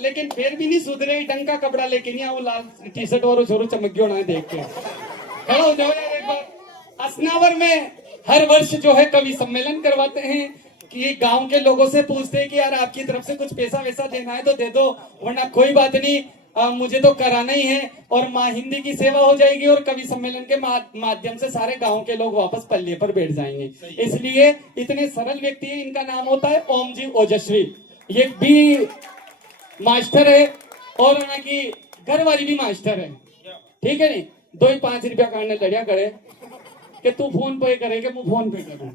लेकिन फिर भी नहीं सुधरे, ढंग का कपड़ा लेके नहीं आओ, लाल टी शर्ट और छोरो चमक गयो ना देख के। खड़ा हो जाओ यार एक बार। असनावर में हर वर्ष जो है कवि सम्मेलन करवाते हैं कि गांव के लोगों से पूछते हैं कि यार आपकी तरफ से कुछ पैसा वैसा देना है तो दे दो, वरना कोई बात नहीं, मुझे तो कराना ही है। और माँ हिंदी की सेवा हो जाएगी और कवि सम्मेलन के माध्यम से सारे गांव के लोग वापस पल्ले पर बैठ जाएंगे। इसलिए इतने सरल व्यक्ति है, इनका नाम होता है ओम जी ओजस्वी। ये भी मास्टर है और उनकी घरवाली भी मास्टर है, ठीक है नहीं। 2-5 रुपया काटने लड़िया करे कि तू फोन पे करेगा, मैं फोन पे करूँ,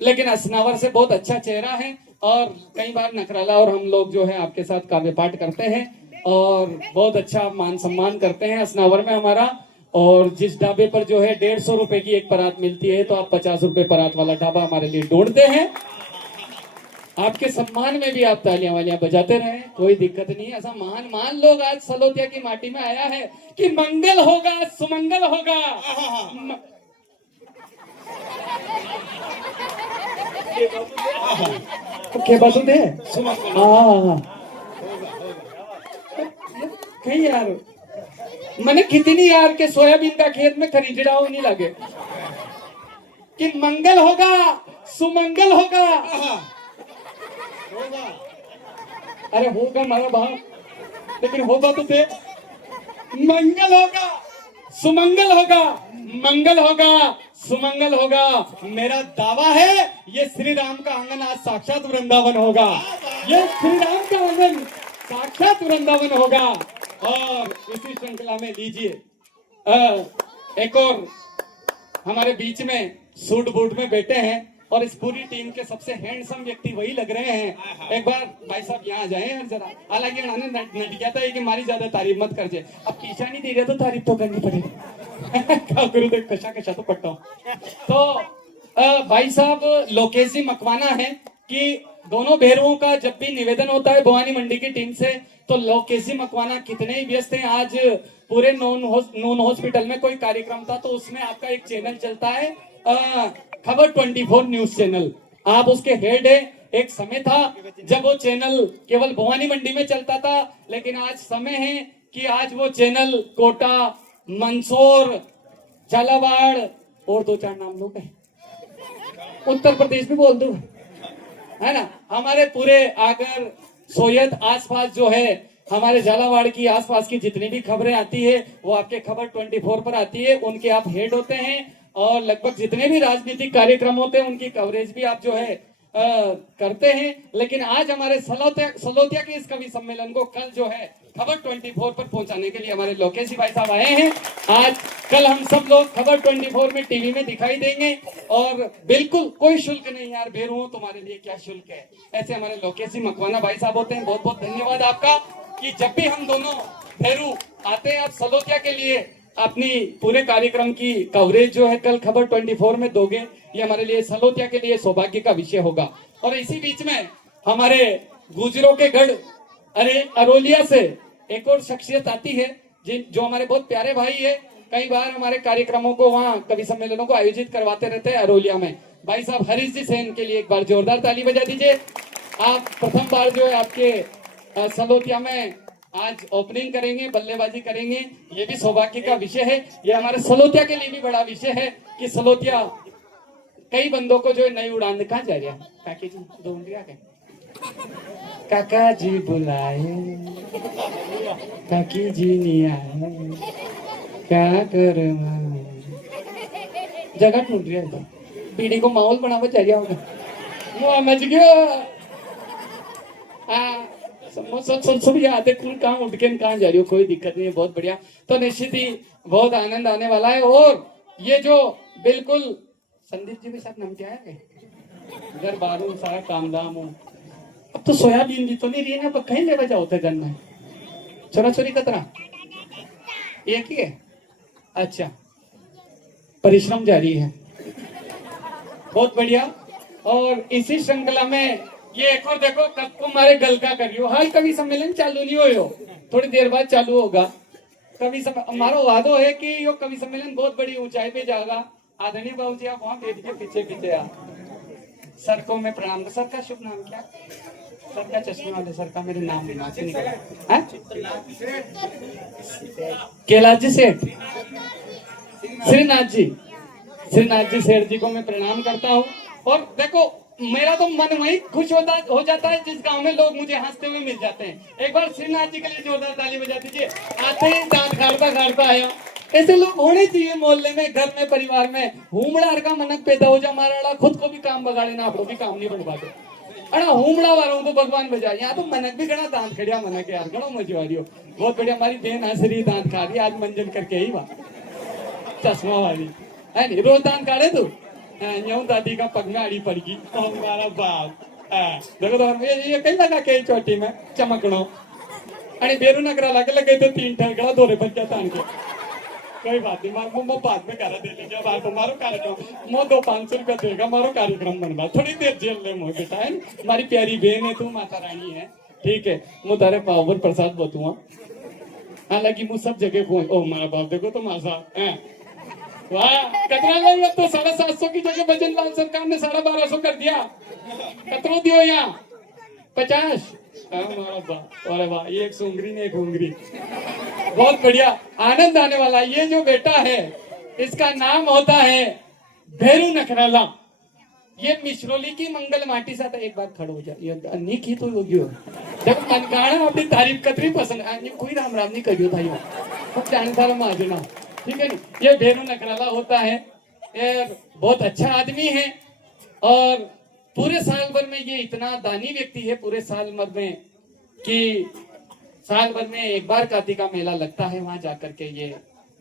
लेकिन असनावर से बहुत अच्छा चेहरा है और कई बार नखराला और हम लोग जो है आपके साथ काव्य पाठ करते हैं और बहुत अच्छा मान सम्मान करते हैं असनावर में हमारा। और जिस ढाबे पर जो है 150 रुपए की एक परात मिलती है तो आप 50 रुपए परात वाला ढाबा हमारे लिए ढूंढते हैं। आपके सम्मान में भी आप तालियां वालियां बजाते रहे, कोई दिक्कत नहीं है। ऐसा महान लोग आज सलोतिया की माटी में आया है कि मंगल होगा सुमंगल होगा। तो के बात दे हाँ कहीं यार मैंने कितनी यार के सोयाबीन का खेत में खरीदड़ा नहीं लगे कि मंगल होगा सुमंगल होगा अरे होगा हमारा बाप लेकिन होगा तो थे मंगल होगा सुमंगल होगा मंगल होगा सुमंगल होगा मेरा दावा है ये श्री राम का आंगन आज साक्षात वृंदावन होगा ये श्री राम का आंगन साक्षात वृंदावन होगा और इसी श्रृंखला में लीजिए एक और हमारे बीच में सूट बूट में बैठे हैं और इस पूरी टीम के सबसे हैंडसम व्यक्ति वही लग रहे हैं एक बार भाई साहब यहाँ आ जाए यार जरा हालांकि उन्होंने नट किया था कि हमारी ज्यादा तारीफ मत कर जाए अब पीछा नहीं दे रहा तो तारीफ तो करनी पड़ेगी क्या करूँ तो कशा कशा तो पढ़ता हूँ तो भाई साहब लोकेश जी मकवाना है कि दोनों भैरवों का जब भी निवेदन होता है भवानी मंडी की टीम से तो लोकेश जी मकवाना कितने ही व्यस्त हैं आज पूरे नून हॉस्पिटल में कोई कार्यक्रम था तो उसमें आपका एक चैनल चलता है खबर 24 न्यूज चैनल आप उसके हेड है एक समय था जब वो चैनल केवल भवानी मंडी में चलता था लेकिन आज समय है कि आज वो चैनल कोटा मंदसौर झालावाड़ और 2-4 नाम लोग हैं उत्तर प्रदेश भी बोल दो है ना हमारे पूरे आगर सोयत आसपास जो है हमारे झालावाड़ की आसपास की जितनी भी खबरें आती है वो आपके खबर 24 पर आती है उनके आप हेड होते हैं और लगभग जितने भी राजनीतिक कार्यक्रम होते हैं उनकी कवरेज भी आप जो है करते हैं लेकिन आज हमारे सलोतिया के इस कवि सम्मेलन को कल जो है खबर 24 पर पहुंचाने के लिए हमारे लोकेश जी भाई साहब आए हैं आज कल हम सब लोग खबर 24 में टीवी में दिखाई देंगे और बिल्कुल कोई शुल्क नहीं यार बेरू तुम्हारे लिए क्या शुल्क है ऐसे हमारे लोकेश जी मकवाना भाई साहब होते हैं बहुत बहुत धन्यवाद आपका कि जब भी हम दोनों फेरू आते हैं आप सलोतिया के लिए अपनी पूरे कार्यक्रम की कवरेज जो है कल खबर 24 में दोगे ये हमारे लिए सलोतिया के लिए सौभाग्य का विषय होगा और इसी बीच में हमारे गुजरों के गढ़ अरे अरोलिया से एक और शख्सियत आती है जो हमारे बहुत प्यारे भाई है कई बार हमारे कार्यक्रमों को वहाँ कवि सम्मेलनों को आयोजित करवाते रहते हैं अरोलिया में भाई साहब हरीश जी सेन के लिए एक बार जोरदार ताली बजा दीजिए आप प्रथम बार जो है आपके सलोतिया में आज ओपनिंग करेंगे बल्लेबाजी करेंगे ये भी सौभाग्य का विषय है ये हमारे सलोतिया के लिए भी बड़ा विषय है कि सलोतिया कई बंदों को जो नई उड़ान कहाँ जा रहा काकी जी 2 मिनट आगे काका जी बुलाए काकी जी नहीं आए क्या कर जगह ढूंढ रही है पीढ़ी को माहौल बनावा चाहिए होगा वो समझ गया सब याद है कहाँ उठ के कहाँ जा रही हो कोई दिक्कत नहीं है बहुत बढ़िया तो निश्चित ही बहुत आनंद आने वाला है और ये जो बिल्कुल संदीप जी भी साथ नाम क्या है घर बारू सारा काम दाम हो अब तो सोयाबीन भी तो नहीं रही ना पर कहीं ले जाओ थे घर में छोरा छोरी कतरा एक ही है अच्छा परिश्रम जारी है बहुत बढ़िया और इसी श्रृंखला में ये एक और देखो कब को हमारे गल का करियो हाल कवि सम्मेलन चालू नहीं हो थोड़ी देर बाद चालू होगा हमारा वादो है कि यो कवि सम्मेलन बहुत बड़ी ऊंचाई पे जाएगा आदरणीय बाबू जी आप वहाँ बैठ के पीछे पीछे आ सर को मैं प्रणाम कर सर का शुभ नाम क्या सर का चश्मे वाले सर का मेरे नाम दिमाग से निकला कैलाश जी सेठ श्रीनाथ जी सेठ जी को मैं प्रणाम करता हूँ और देखो मेरा तो मन वही खुश हो जाता है जिस गांव में लोग मुझे हंसते हुए मिल जाते हैं एक बार श्रीनाथ जी के लिए जोरदार ताली बजा दीजिए आते ही दांत गाड़ता आया ऐसे लोग होने चाहिए मोहल्ले में घर में परिवार में हुमड़ा का मनक पैदा हो जा हमारा खुद को भी काम बगाड़े ना आपको भी काम नहीं बनवाते अड़ा हुमड़ा वालों को भगवान बजा यहाँ तो मनक भी गड़ा दांत खड़िया मनक यार गड़ो मजे वाली हो बहुत बढ़िया हमारी बहन हंसरी दांत खा रही आज मंजन करके ही बात चश्मा वाली है नहीं रोज दांत काढ़े तू यूं दादी का पग में अड़ी पड़ गई हमारा बाप देखो तो ये कहीं लगा के चोटी में चमकनो अरे बेरू नगरा लगे तो 3 ठरगड़ा दोरे बच जाता के कोई बात नहीं मारो मैं बाद में करा दे लीजिए बात मारो कार्यक्रम मो 200-500 रुपया देगा मारो कार्यक्रम बनवा थोड़ी देर जेल ले मोह बेटा है हमारी प्यारी बहन है तू माता रानी है ठीक है मैं तारे पावर प्रसाद बतूंगा हालांकि मुझ सब जगह को ओ हमारा बाप देखो तो मासा वाह कतरा लोग अब तो 750 की जगह भजनलाल सरकार ने 1250 कर दिया। कतरो दियो यहाँ 50। अरे वाह ये एक सुंगरी ने एक उंगरी। बहुत बढ़िया आनंद आने वाला। ये जो बेटा है इसका नाम होता है भेरू नखराला। ये मिश्रोली की मंगल माटी सा था। एक बार खड़ो हो जा ये अन्नी की तो योगी हो जब मनकाना अपनी तारीफ कतरी पसंद अन्य कोई राम राम नहीं करियो था यो खूब जाने सारा माजना ठीक है नहीं। ये भेरू नखराला होता है ये बहुत अच्छा आदमी है और पूरे साल भर में ये इतना दानी व्यक्ति है पूरे साल भर में कि साल भर में एक बार कार्तिक का मेला लगता है वहां जाकर के ये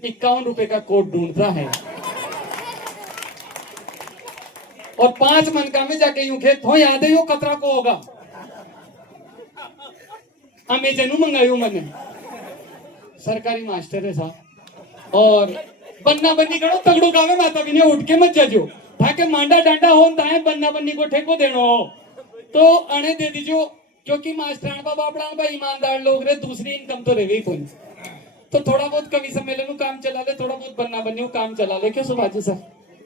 51 रुपए का कोट ढूंढता है और 5 मनका में जाके यूं खेत हो याद है यो कतरा को होगा अमेजनू मंगायू मैंने सरकारी मास्टर है साहब और बन्ना बन्नी करो तगड़ो गावे माता भी नहीं उठ के मत जाजो ताकि मांडा डांडा हो ताए बन्ना बन्नी को ठेको देना हो तो अणे दे दीजियो क्योंकि मास्टर बाबा ईमानदार लोग रे दूसरी इनकम तो रहेगी कोई तो थोड़ा बहुत कवि सम्मेलन काम चला ले थोड़ा बहुत बन्ना बन्नी काम चला ले क्यों सुभाष जी सर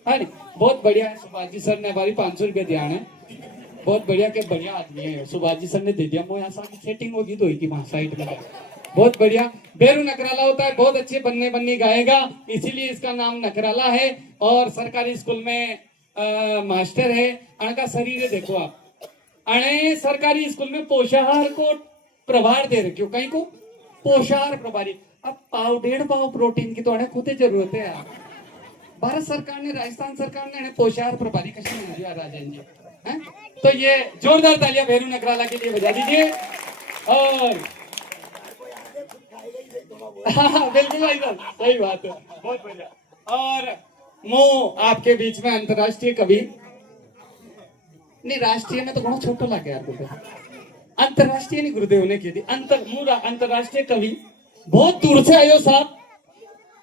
है नहीं बहुत बढ़िया है सुभाष जी सर ने हमारी 500 रुपये दिया है बहुत बढ़िया के बढ़िया आदमी है सुभाष जी सर ने दे दिया मैं यहाँ सेटिंग होगी तो की वहाँ साइड में बहुत बढ़िया भेरू नखराला होता है बहुत अच्छे बन्ने बन्नी गाएगा इसीलिए इसका नाम नखराला है और सरकारी स्कूल में मास्टर है अणका शरीर है देखो आप अणे सरकारी स्कूल में पोषाहार को प्रभार दे रखे हो कहीं को पोषाहार प्रभारी अब 1.5 पाव प्रोटीन की तो अणे खुद जरूरत है यार भारत सरकार ने राजस्थान सरकार ने पोषाहार प्रभारी कशी नहीं दिया राजन जी है? तो ये जोरदार तालियां भेरू नखराला के लिए बजा दीजिए और हाँ बिल्कुल भाई साहब सही बात है बहुत बढ़िया और मो आपके बीच में अंतर्राष्ट्रीय कवि नहीं राष्ट्रीय में तो बहुत छोटा लगे यार गुरुदेव अंतर्राष्ट्रीय नहीं गुरुदेव ने की थी अंतर्राष्ट्रीय कवि बहुत दूर से आयो साहब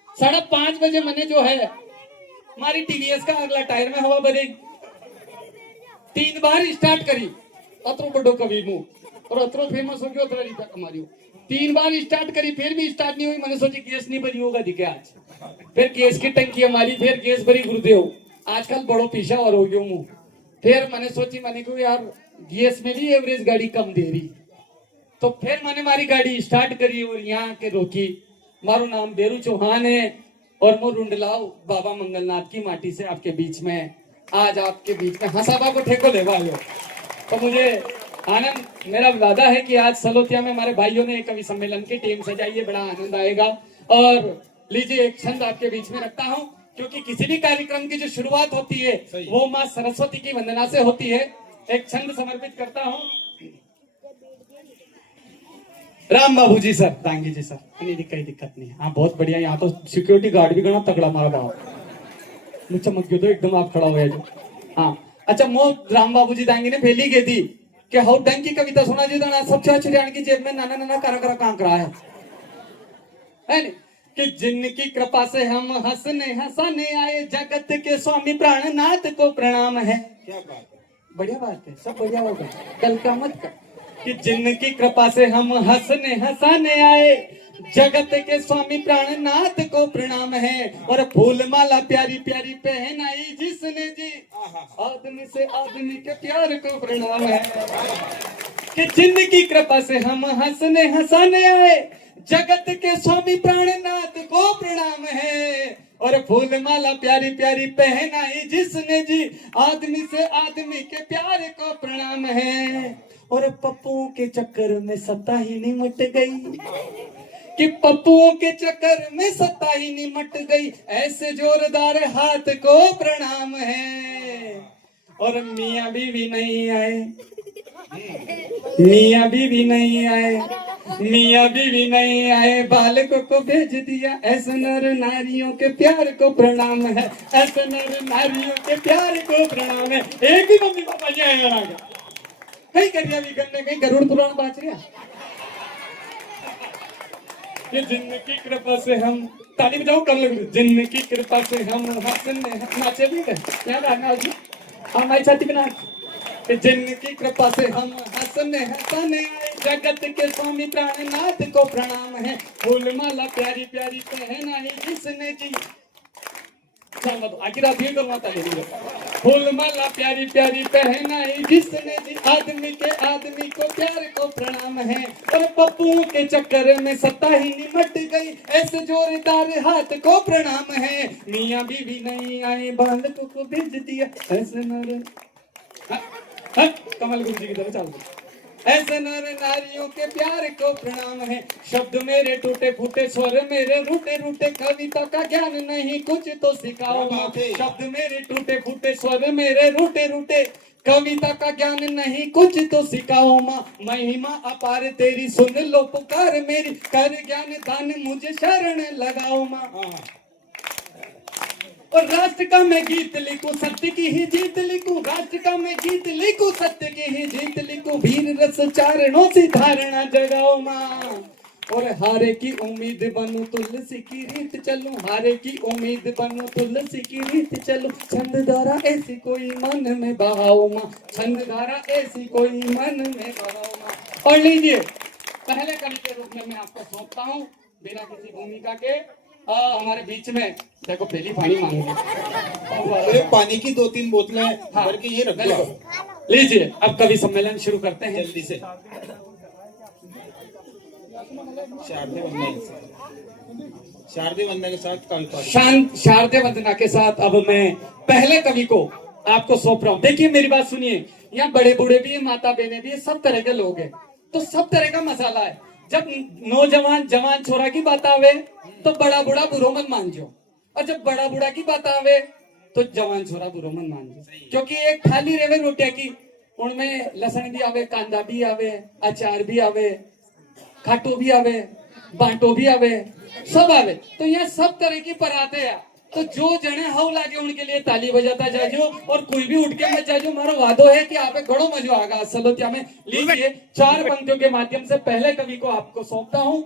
5:30 बजे मैंने जो है हमारी टीवीएस का अगला टायर में हवा भरी 3 बार स्टार्ट करी अतरो बड़ो कवि मुंह और अतरो फेमस हो गया उतना रुपया कमा रही 3 बार स्टार्ट करी फिर भी स्टार्ट नहीं हुई मैंने सोची गैस नहीं भरी होगा दिखे आज फिर गैस की टंकी हमारी फिर गैस भरी गुरुदेव आजकल बड़ो पीछा और हो गया मुंह फिर मैंने सोची मैंने को यार गैस में भी एवरेज गाड़ी कम दे रही तो फिर मैंने हमारी गाड़ी स्टार्ट करी और यहाँ के रोकी मारो नाम बेरू चौहान है और मैं रुंडलाओ बाबा मंगलनाथ की माटी से आपके बीच में आज आपके बीच में हंसाबा को ठेको लेवा लो तो मुझे आनंद मेरा वादा है कि आज सलोतिया में हमारे भाइयों ने कवि सम्मेलन की टीम सजाई है बड़ा आनंद आएगा और लीजिए एक छंद आपके बीच में रखता हूँ क्योंकि किसी भी कार्यक्रम की जो शुरुआत होती है वो माँ सरस्वती की वंदना से होती है एक छंद समर्पित करता हूँ राम बाबू जी सर तांगी जी सर नहीं कोई दिक्कत नहीं हाँ बहुत बढ़िया यहाँ तो सिक्योरिटी गार्ड भी गणा तगड़ा मारा था मुझे मत क्यों तो एकदम आप खड़ा हुआ जो हाँ अच्छा मो राम बाबू जी तांगी ने पहली कही थी कि हाउ डंग की कविता सुना जी तो सबसे अच्छी की जेब में नाना नाना करा करा कांकरा है नहीं कि जिनकी कृपा से हम हंसने हंसाने आए जगत के स्वामी प्राणनाथ को प्रणाम है क्या बात है बढ़िया बात है सब बढ़िया होगा कल का मत कर कि जिनकी कृपा से हम हंसने हंसाने आए जगत के स्वामी प्राणनाथ को प्रणाम है और फूल माला प्यारी प्यारी पहनाई जिसने जी आदमी से आदमी के प्यार को प्रणाम है कि जिनकी कृपा से हम हंसने हंसाने आए जगत के स्वामी प्राणनाथ को प्रणाम है और फूल माला प्यारी प्यारी पहनाई जिसने जी आदमी से आदमी के प्यार को प्रणाम है और पप्पुओं के चक्कर में सत्ता ही नहीं मट गई कि पप्पुओं के चक्कर में सत्ता ही नहीं मट गई ऐसे जोरदार हाथ को प्रणाम है और मियाँ बीवी नहीं आए मियाँ बीवी नहीं आए मियाँ बीवी नहीं आए बालकों को भेज दिया ऐसे नर नारियों के प्यार को प्रणाम है ऐसे नर नारियों के प्यार को प्रणाम है एक ही मम्मी पापा जी आए आगे कहीं करिया भी करने कहीं गरुड़ पुराण बाँच रहा ये जिनकी कृपा से हम ताली बजाओ कम लग जिनकी कृपा से हम हंसने नाचे भी गए यहाँ गाना हमारी छाती में नाच जिनकी कृपा से हम हंसने हंसाने आए जगत के स्वामी प्राणनाथ को प्रणाम है फूल माला प्यारी प्यारी पहनाई जिसने जी चल मत आखिर आप ये करूँगा तले फूल माला प्यारी प्यारी पहनाई जिसने जी आदमी के आदमी को प्यार को प्रणाम है और पप्पुओं के चक्कर में सत्ता ही निमट गई ऐसे जोरदार हाथ को प्रणाम है मियाँ बीवी नहीं आए बांध को भेज दिया ऐसे नर कमल गुरु जी की तरह चल ऐसे नर नारियों के प्यार को प्रणाम है शब्द मेरे टूटे फूटे स्वर मेरे रूटे रूटे कविता का ज्ञान नहीं कुछ तो सिखाओ शब्द मेरे टूटे फूटे स्वर मेरे रूटे रूटे कविता का ज्ञान नहीं कुछ तो सिखाओ माँ महिमा अपार तेरी सुन लो पुकार मेरी कर ज्ञान दान मुझे शरण लगाओ माँ और राष्ट्र का मैं गीत लिखूं सत्य की ही जीत लिखूं राष्ट्र का मैं गीत लिखूं सत्य की ही जीत लिखूं वीर रस चारणों से धारणा जगाओ माँ और हारे की उम्मीद बनूं तुलसी की रीत चलूं हारे की उम्मीद बनूं तुलसी की रीत चलूं छंद धारा ऐसी कोई मन में बहाओ माँ छंद धारा ऐसी कोई मन में बहाओ माँ और लीजिए पहले कवि के रूप में मैं आपको सौंपता हूँ बिना किसी भूमिका के हमारे बीच में देखो पहली पानी मांगेंगे पानी की 2-3 बोतलें हाँ, भर के ये रख लो लीजिए अब कवि सम्मेलन शुरू करते हैं जल्दी से शारदीय वंदना के साथ कविता शांत शारदीय वंदना के साथ अब मैं पहले कवि को आपको सौंप रहा हूँ देखिए मेरी बात सुनिए यहाँ बड़े बूढ़े भी है माता बहने भी है सब तरह के लोग हैं तो सब तरह का मसाला है जब नौजवान जवान छोरा की बात आवे तो बड़ा बूढ़ा बुरो मत मान जो और जब बड़ा बूढ़ा की बात आवे तो जवान छोरा बुरो मत मान जो क्योंकि एक थाली रेवे रोटिया की उनमें लहसुन भी आवे कांदा भी आवे अचार भी आवे खाटो भी आवे बांटो भी आवे सब आवे तो यहाँ सब तरह की पराते हैं तो जो जने हव लागे उनके लिए ताली बजाता जाजो और कोई भी उठ के मत जाजो मारो वादो है कि आप घड़ो मजो आगा सलोतिया में लीजिए 4 पंक्तियों के माध्यम से पहले कवि को आपको सौंपता हूँ